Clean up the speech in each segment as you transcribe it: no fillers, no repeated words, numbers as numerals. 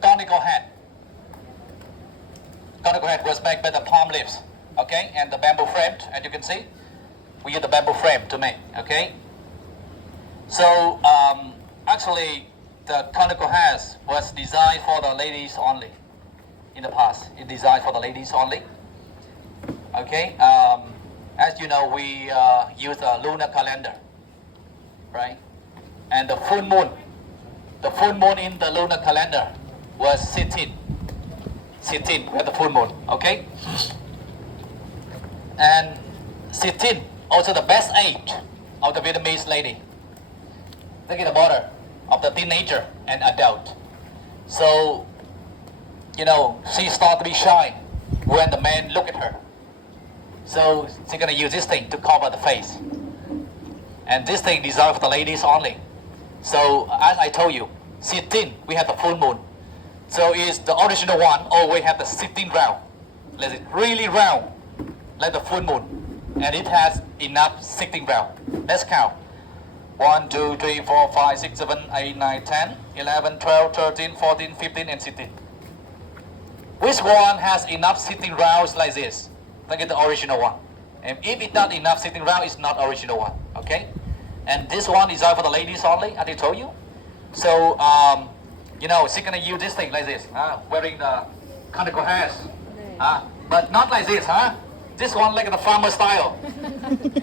conical head. Conical head was made by the palm leaves, okay, and the bamboo frame, as you can see. We use the bamboo frame to make, okay. So actually, the conical head was designed for the ladies only. In the past, it's designed for the ladies only. Okay, as you know, we use a lunar calendar, right? And the full moon in the lunar calendar was 16 with the full moon, okay? And 16 also the best age of the Vietnamese lady. Look at the border of the teenager and adult. So, you know, she starts to be shy when the man look at her. So she's gonna use this thing to cover the face. And this thing designed for the ladies only. So as I told you, 16, we have the full moon. So it's the original one, or we have the 16 round. Let it really round, like the full moon. And it has enough 16 round. Let's count. 1, 2, 3, 4, 5, 6, 7, 8, 9, 10, 11, 12, 13, 14, 15, and 16. Which one has enough 16 rounds like this? Look at the original one. And if it's not enough 16 rounds, it's not original one. Okay? And this one is for the ladies only, as I told you. So, you know, she's gonna use this thing like this, wearing the conical hairs. But not like this, This one like the farmer style.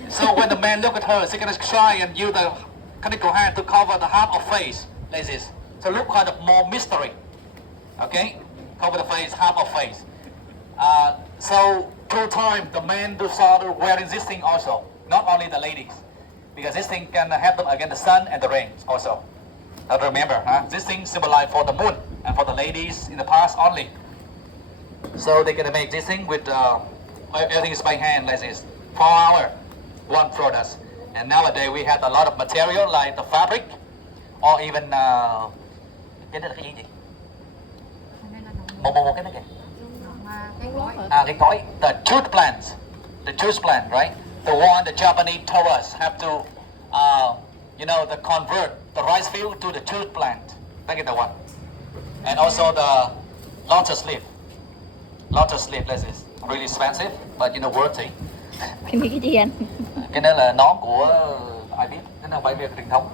So when the man look at her, she's gonna try and use the conical hair to cover the half of face, like this. So look kind of more mystery. Okay? Cover the face, half of face. So through time, the men do start wearing this thing also, not only the ladies, because this thing can help them against the sun and the rain also. Now remember, this thing symbolizes for the moon and for the ladies in the past only. So they're gonna make this thing with everything is by hand like this, 4 hours, one product. And nowadays we have a lot of material like the fabric, or even cái đó là cái gì? Một cái này kìa. Cái cối, the truth plant, right? The one the Japanese told us have to, you know, the convert the rice field to the truth plant. Look at the one. And also the lotus leaf like this. Really expensive, but you know worthy. Cái gì anh? Cái đó là nón của ai biết, cái đó phải việc truyền thống.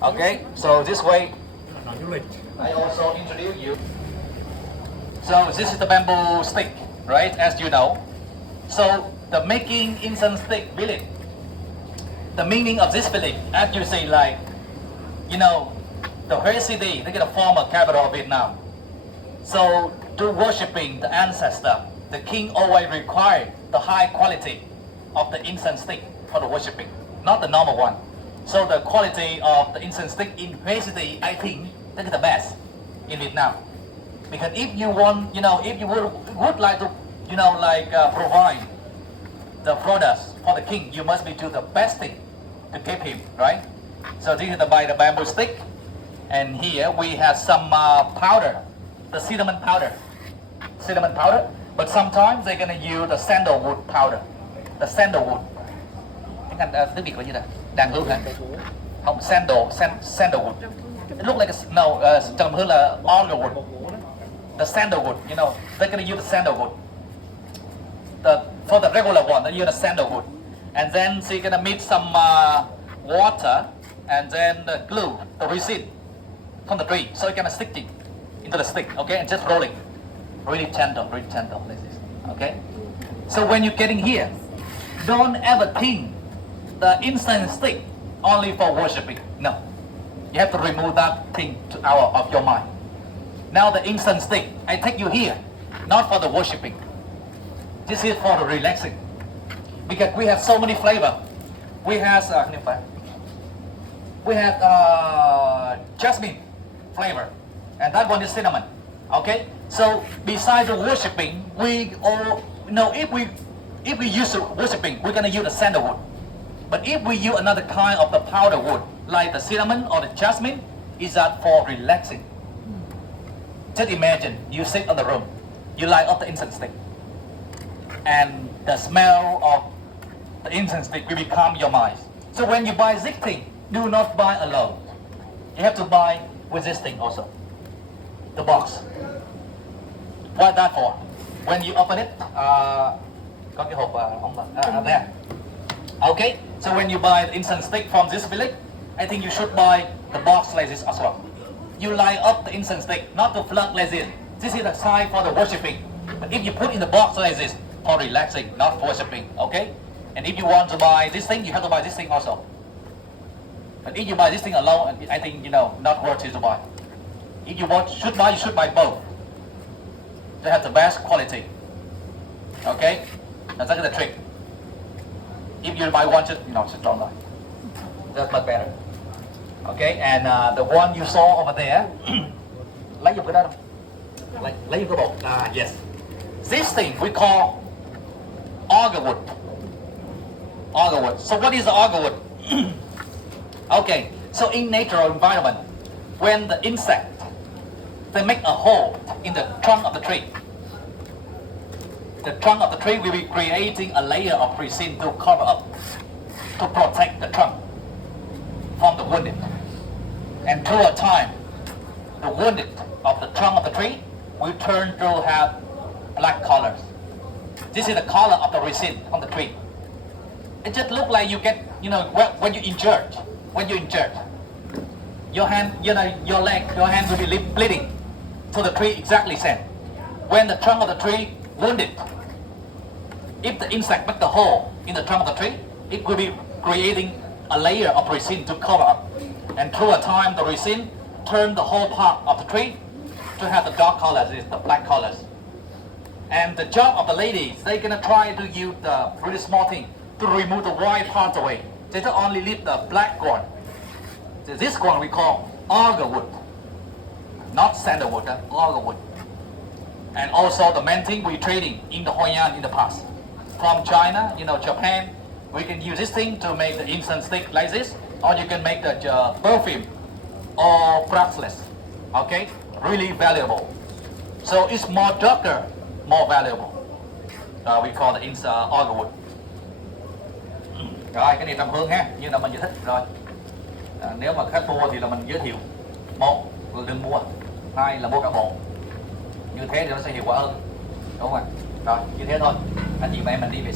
Okay, so this way, I also introduce you. So this is the bamboo stick, right? As you know. So the making incense stick village. The meaning of this village, as you say, like, you know, the Huế city, look at the former capital of Vietnam. So to worshiping the ancestor, the king always required the high quality of the incense stick for the worshiping, not the normal one. So the quality of the incense stick in Huế city, I think, that is the best in Vietnam. Because if you want, you know, if you would like to, you know, like provide the products for the king, you must be do the best thing to give him, right? So this is the bamboo stick, and here we have some powder, the cinnamon powder. But sometimes they're gonna use the sandalwood powder, the sandalwood. Tiếng Anh tiếng Việt là gì đó? Đàn hương hả? Không, sandalwood. It looks like trầm hương là alderwood. The sandalwood, you know, they're gonna use the sandalwood. For the regular one, they use the sandalwood, and then she's gonna mix some water and then the glue, the resin from the tree, so it's gonna stick it into the stick, okay, and just rolling, really gentle like this, okay. So when you're getting here, don't ever think the incense stick only for worshiping. No, you have to remove that thing out of your mind. Now the incense stick, I take you here, not for the worshiping. This is for the relaxing, because we have so many flavor. We have jasmine flavor, and that one is cinnamon. Okay, so besides the worshiping, we all know if we use worshiping, we're gonna use the sandalwood. But if we use another kind of the powder wood, like the cinnamon or the jasmine, is that for relaxing. Just imagine you sit on the room, you light up the incense stick, and the smell of the incense stick will become your mind. So when you buy this thing, do not buy alone. You have to buy with this thing also. the box. What that for? When you open it, có cái hộp there. Okay, so when you buy the incense stick from this village, I think you should buy the box like this as well. You line up the incense stick, not to plug like this. This is the sign for the worshipping. But if you put in the box like this, for relaxing, not for worshipping, okay? And if you want to buy this thing, you have to buy this thing also. But if you buy this thing alone, I think, not worth it to buy. If you should buy both. To have the best quality. Okay? That's the trick. If you buy one, just stronger. That's much better. Okay, and the one you saw over there, lấy dùng cái đó không? Lấy dùng cái bột. Yes. This thing we call agarwood. Agarwood. So what is the agarwood? Okay, so in natural environment, when the insect, they make a hole in the trunk of the tree. The trunk of the tree will be creating a layer of resin to cover up, to protect the trunk from the wounded. And through a time, the wounded of the trunk of the tree will turn to have black colors. This is the color of the resin on the tree. It just looks like you get, when you injured, your hand, your leg, your hand will be bleeding. So the tree exactly same. When the trunk of the tree wounded, if the insect make the hole in the trunk of the tree, it will be creating a layer of resin to cover up. And through a time, the resin turn the whole part of the tree to have the dark colors, the black colors. And the job of the ladies, they're gonna try to use the really small thing to remove the white part away. They don't only leave the black one. So this one we call agarwood, not sandalwood, agarwood. And also the main thing we trading in the Hoi-An in the past. From China, Japan, we can use this thing to make the incense stick like this, or you can make the perfume or bracelets. Okay, really valuable. So it's more darker, more valuable. We call the agarwood. Rồi cái này trầm hương ha, như là mình giải thích rồi. Nếu mà khách mua thì là mình giới thiệu. Một là đừng mua, hai là mua cả bộ. Như thế thì nó sẽ hiệu quả hơn, đúng không ạ? Rồi như thế thôi, anh chị và em mình đi về.